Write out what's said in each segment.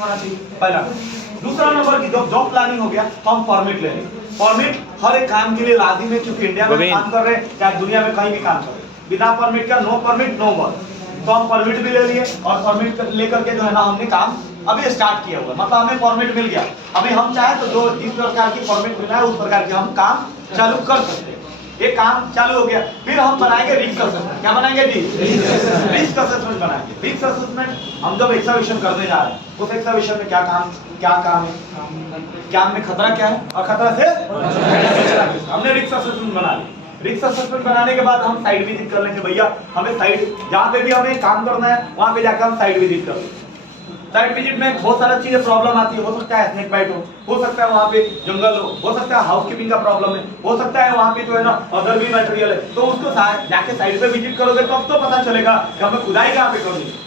होना चाहिए पहला। दूसरा नंबर की जॉब प्लानिंग हो गया तो हम परमिट ले लेंगे। परमिट हर एक काम के लिए लाजिम है, क्योंकि इंडिया में काम कर रहे हैं या दुनिया में कहीं भी काम कर रहे हैं, बिना परमिट का नो परमिट नो वर्क। तो हम परमिट भी ले लिए और परमिट लेकर के जो है ना हमने काम अभी स्टार्ट किया हुआ है, मतलब हमें परमिट मिल गया। अभी हम चाहे तो जो जिस प्रकार की परमिट मिला है उस प्रकार के हम काम चालू कर सकते हैं। ये काम चालू हो गया, फिर हम बनाएंगे रिस्क असेसमेंट। क्या बनाएंगे जी? रिस्क असेसमेंट बनाएंगे। रिस्क असेसमेंट हम जब एक्सकवेशन करने जा रहे हैं उस एक्सकवेशन में क्या काम है, क्या में खतरा क्या है और खतरा से हमने रिस्क असेसमेंट बना लिया। रिस्क असेसमेंट बनाने के बाद हम साइट विजिट कर लेंगे। भैया हमें साइट जहाँ पे भी हमें काम करना है वहाँ पे जाकर हम साइट विजिट कर लेंगे। साइट विजिट में बहुत सारी चीजें प्रॉब्लम आती है। हो सकता है स्नेक बाइट हो सकता है वहाँ पे जंगल हो सकता है हाउसकीपिंग का प्रॉब्लम है, हो सकता है वहाँ पे जो है ना अदर भी मटेरियल है। तो उसको जाके साइट पे विजिट करोगे तब तो पता चलेगा कि हमें खुदाई कहाँ पे करनी है।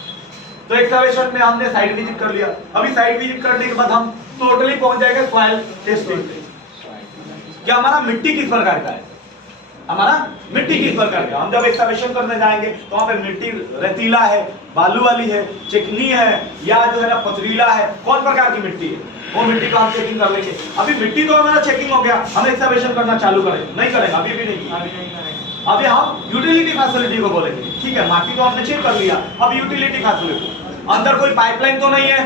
तो एक्सकवेशन में हमने साइट विजिट कर लिया। अभी साइट विजिट करने के बाद हम टोटली पहुंच जाएंगे सॉइल टेस्टिंग। क्या हमारा मिट्टी किस प्रकार का है, हमारा मिट्टी किस प्रकार का। हम जब एक्सकवेशन करने जाएंगे तो वहाँ पे मिट्टी रेतीला है, बालू वाली है, चिकनी है या जो है ना पथरीला है, कौन प्रकार की मिट्टी है वो मिट्टी को हम चेकिंग कर लेंगे। अभी मिट्टी तो हमारा चेकिंग हो गया, हम एक्सकवेशन करना चालू करेंगे? नहीं करेंगे, अभी भी नहीं। अभी हम यूटिलिटी फैसिलिटी को बोलेंगे। ठीक है, माटी तो हमने चेक कर लिया, अब यूटिलिटी फैसिलिटी। अंदर कोई पाइपलाइन तो नहीं है,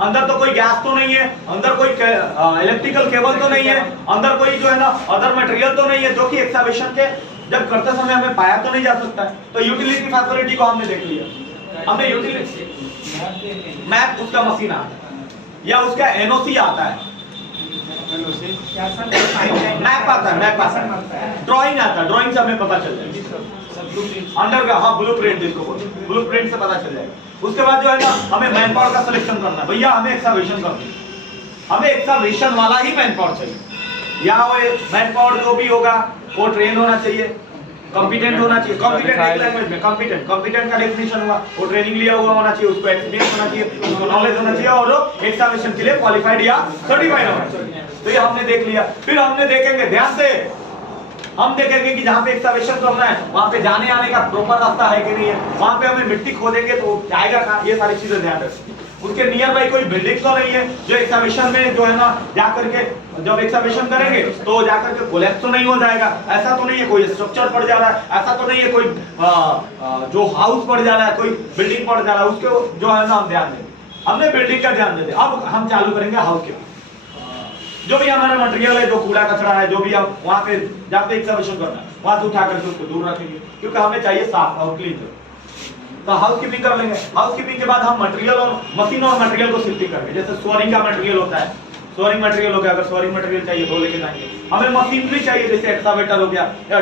अंदर तो कोई गैस तो नहीं है, अंदर कोई इलेक्ट्रिकल केबल तो नहीं है, अंदर कोई जो है ना अदर मटेरियल तो नहीं है जो कि एक्सकवेशन के जब करते समय हमें पाया तो नहीं जा सकता है। तो यूटिलिटी फैसिलिटी को हमने देख लिया। हमने यूटिलिटी मैप, उसका मशीन आता है या उसका एनओसी आता है, मैप आता है, ड्राइंग आता है, ड्राइंग से हमें पता चल जाएगा अंडर का। हाँ, ब्लूप्रिंट जिसको बोलते हैं, ब्लूप्रिंट से पता चल जाएगा। उसके बाद जो है ना हमें मैन पावर का सिलेक्शन करना है। भैया हमें एक्सकवेशन करनी है, हमें एक्सकवेशन वाला ही मैन पावर चाहिए। या वो मैन पावर जो भी होगा वो ट्रेन होना चाहिए, कॉम्पिटेंट होना चाहिए। कॉम्पिटेंट लैंग्वेज में कॉम्पिटेंट का डेफिनेशन हुआ, वो ट्रेनिंग लिया हुआ होना चाहिए, उसको एक्सपीरियंस होना चाहिए, उसको नॉलेज होना चाहिए और वो एक्सकवेशन के लिए क्वालिफाइड या सर्टिफाइड होना चाहिए। तो ये हमने देख लिया। फिर हमने देखेंगे, ध्यान से हम देखेंगे कि जहाँ पे एक्सकवेशन करना है वहाँ पे जाने आने का प्रॉपर रास्ता है कि नहीं है, वहाँ पे हमें मिट्टी खोदेंगे तो जाएगा कहाँ, ये सारी चीजें ध्यान रखेंगे। उसके नियर बाई कोई बिल्डिंग तो नहीं है जो एक्सकवेशन में जो है ना जाकर के जब एक्सकवेशन करेंगे तो जाकर के कोलैप्स तो नहीं हो जाएगा, ऐसा तो नहीं है कोई स्ट्रक्चर पड़ जा रहा है, ऐसा तो नहीं है कोई जो हाउस पड़ जा रहा है, कोई बिल्डिंग पड़ जा रहा है, उसके जो है ना हम ध्यान देंगे। हमने बिल्डिंग का ध्यान देते। अब हम चालू करेंगे हाउस के जो भी हमारा मटेरियल है, जो कूड़ा कचरा है, जो भी हम वहाँ पे जहाँ पे एक्सकवेशन करना है वहाँ से उठा करके उसको दूर रखेंगे, क्योंकि हमें चाहिए साफ और क्लीन। तो हाउसकीपिंग कर लेंगे। हाउसकीपिंग के बाद हम मटेरियल और मशीन और मटेरियल को शिफ्टिंग करेंगे। जैसे सोरिंग का मटेरियल होता है, सोरिंग मटेरियल हो गया, अगर सोरिंग मटेरियल चाहिए तो लेके जाएंगे। हमें मशीनरी चाहिए, जैसे एक्सकावेटर हो गया या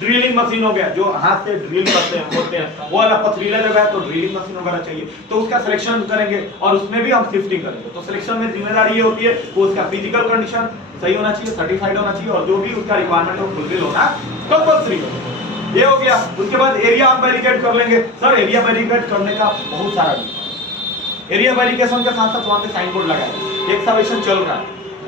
ड्रिलिंग मशीन हो गया, जो हाथ से ड्रिल करते हैं होते हैं, वो वाला पथरीला जगह है तो ड्रिलिंग मशीन वगैरह चाहिए। तो उसका सिलेक्शन करेंगे और उसमें भी हम शिफ्टिंग करेंगे। तो सिलेक्शन में जिम्मेदारी ये होती है वो उसका फिजिकल कंडीशन सही होना चाहिए, सर्टिफाइड होना चाहिए और जो भी उसका रिक्वायरमेंट हो फुलफिल होना कंपल्सरी हो। ये हो गया। उसके बाद एरिया हम बैरिकेड कर लेंगे। सर एरिया बैरिकेड करने का बहुत सारा एरिया बैरिकेशन के साथ साथ वहाँ पे साइन बोर्ड लगाया, एक्सकवेशन चल रहा है,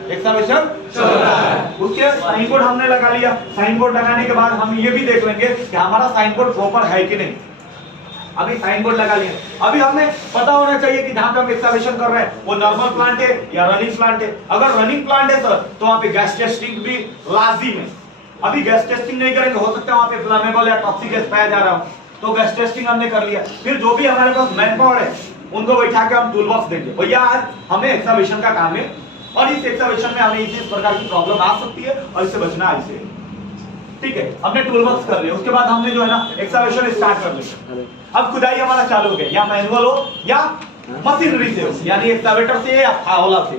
एक्सकवेशन चल रहा है, उसके साइन बोर्ड हमने लगा लिया। साइन बोर्ड लगाने के बाद हम ये भी देख लेंगे कि हमारा साइन बोर्ड प्रॉपर है कि नहीं। अभी साइन बोर्ड लगा लिया। अभी हमें पता होना चाहिए कि जहाँ पे हम एक्सकवेशन कर रहे हैं वो नॉर्मल प्लांट है या रनिंग प्लांट है। अगर रनिंग प्लांट है सर तो वहाँ पे गैस टेस्टिंग भी लाजिम है। अभी गैस टेस्टिंग नहीं करेंगे, हो सकता है वहाँ पे फ्लेमेबल या टॉक्सिक गैस पाया जा रहा हो, तो गैस टेस्टिंग हमने कर लिया। फिर जो भी हमारे पास मैन पावर है उनको बैठा के हम टूल बॉक्स देंगे, भैया आज हमें एक्सकवेशन का काम है और इस एक्सकवेशन में हमें इस प्रकार की प्रॉब्लम आ सकती है और इससे बचना ऐसे। ठीक है, हमने टूल बॉक्स कर लिया। उसके बाद हमने जो है ना एक्सकवेशन स्टार्ट कर लिया। अब खुदाई हमारा चालू हो गया, या मैनुअल हो या मशीनरी से हो, यानी एक्सकवेटर से या फावला से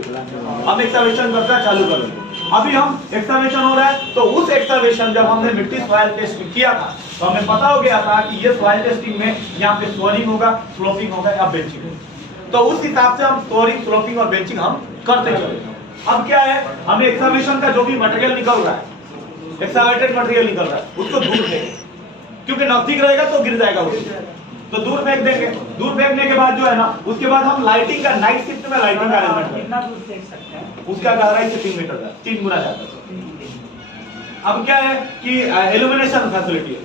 हम एक्सकवेशन करना चालू कर लेंगे। अभी हम एक्सकवेशन हो रहा है तो उस एक्सकवेशन जब हमने मिट्टी सॉइल टेस्ट किया था तो हमें पता हो गया था कि ये सॉइल टेस्टिंग में यहाँ पे सोरिंग होगा, स्लोपिंग होगा या बेंचिंग होगा। तो उस हिसाब से हम सोरिंग, स्लोपिंग और बेंचिंग हम करते चले। अब क्या है, हमें एक्सकवेशन का जो भी मटेरियल निकल रहा है, एक्सकवेटेड मटेरियल निकल रहा है, उसको दूर फेंकेंगे, क्योंकि नजदीक रहेगा तो गिर जाएगा उससे, तो दूर फेंक देंगे। दूर फेंकने के बाद जो है ना उसके बाद हम लाइटिंग का, नाइट शिफ्ट में लाइटिंग का अरेंजमेंट करेंगे। कितना दूर फेंक सकते हैं? उसका गहराई से 3 मीटर का 3 गुना ज्यादा। अब क्या है कि इल्यूमिनेशन फैसिलिटी है,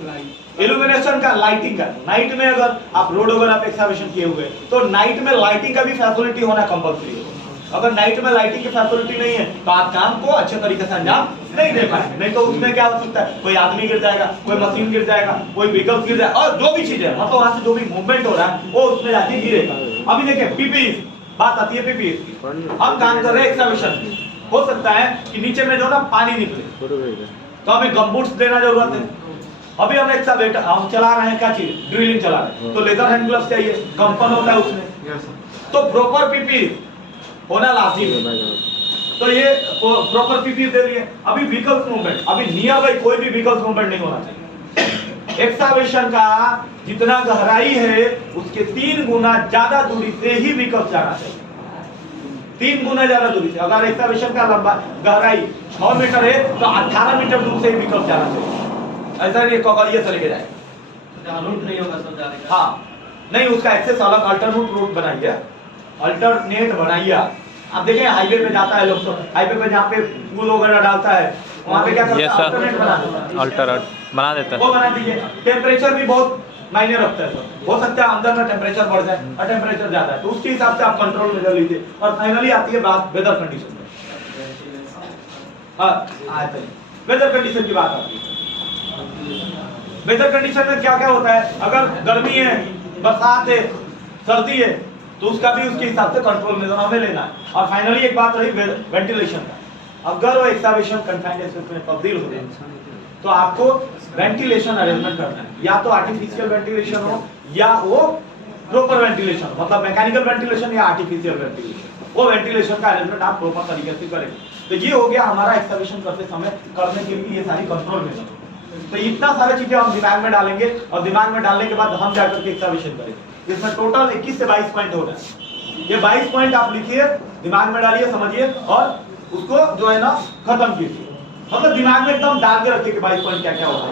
इल्यूमिनेशन का, लाइटिंग का, नाइट में अगर आप रोड वगैरह पे एक्सकैवेशन किए हुए तो नाइट में लाइटिंग का भी फैसिलिटी होना कंपल्सरी है। अगर नाइट में लाइटिंग की फैसिलिटी नहीं है तो आप काम को अच्छे तरीके से अंजाम नहीं दे पाएंगे। नहीं तो उसमें क्या हो सकता है, कोई आदमी गिर जाएगा, कोई मशीन गिर जाएगा, कोई व्हीकल गिर जाएगा, और जो भी चीजें मतलब वहां से जो भी मूवमेंट हो रहा है वो उसमें जाके गिरेगा। अभी देखिए पीपीई बात आती है, पीपीई की हम काम कर रहे हैं एक्सकैवेशन, हो सकता है कि नीचे में जो ना पानी निकले तो हमें गमबूट्स देना जरूरत है। अभी हम एक्सकैवेटर हम चला रहे हैं, क्या चीज, ड्रिलिंग चला रहे हैं, तो लेदर हैंड ग्लव्स चाहिए, कंपन होता है उसमें, तो प्रॉपर पीपीई होना लाजिम है। तो ये प्रॉपर पीपीई दे रही है। अभी व्हीकल्स मूवमेंट, अभी नियर बाई कोई भी व्हीकल्स मूवमेंट नहीं होना चाहिए। एक्सकैवेशन का जितना गहराई है उसके 3 गुना ज्यादा दूरी से ही व्हीकल्स जाना चाहिए, 3 गुना ज्यादा दूरी से। अगर एक्सकैवेशन का लंबा गहराई 6 मीटर है तो 18 मीटर दूर से ही व्हीकल्स जाना चाहिए। ऐसा नहीं ककड़िया चले जाए, रूट नहीं होगा सब जाने का। हाँ नहीं, उसका एक्सेस अलग अल्टरनेट रूट बनाइए, अल्टरनेट बनाइए। आप देखें हाईवे पे जाता है लोग, तो हाईवे पे जहाँ पे पुल वगैरह डालता है वहाँ पे क्या करता है, अल्टरनेट बना देता है, अल्टरनेट बना देता है, वो बना दीजिए। टेम्परेचर भी बहुत मायने रखता है सर, हो सकता है अंदर का टेम्परेचर बढ़ जाए और टेम्परेचर ज्यादा है तो उसके हिसाब से आप कंट्रोल में कर लीजिए। और फाइनली आती है बात वेदर कंडीशन में। हाँ वेदर कंडीशन की बात आती है। वेदर कंडीशन में क्या क्या होता है, अगर गर्मी है, बरसात है, सर्दी है तो उसका भी उसके हिसाब से कंट्रोल में हमें लेना है। और फाइनली एक बात रही वेंटिलेशन का, अगर वो एक्सकैवेशन कन्फाइंड स्पेस में तब्दील हो जाए तो आपको वेंटिलेशन अरेंजमेंट करना है, या तो आर्टिफिशियल वेंटिलेशन हो या वो प्रॉपर वेंटिलेशन, मतलब मैकेनिकल वेंटिलेशन या आर्टिफिशियल वेंटिलेशन, वो वेंटिलेशन का अरेंजमेंट आप प्रॉपर तरीके से करें। तो ये हो गया हमारा एक्सकैवेशन करते समय करने के लिए ये सारी कंट्रोल मेथड। तो इतना सारी चीजें हम दिमाग में डालेंगे और दिमाग में डालने के बाद हम जाकर के एक्सकैवेशन करेंगे। इसमें टोटल 21 से 22 पॉइंट हो गए। ये 22 पॉइंट आप लिखिए, दिमाग में डालिए, समझिए और उसको जो है ना खत्म कीजिए, मतलब दिमाग में एकदम डाल के रखिए कि 22 पॉइंट क्या क्या होता है।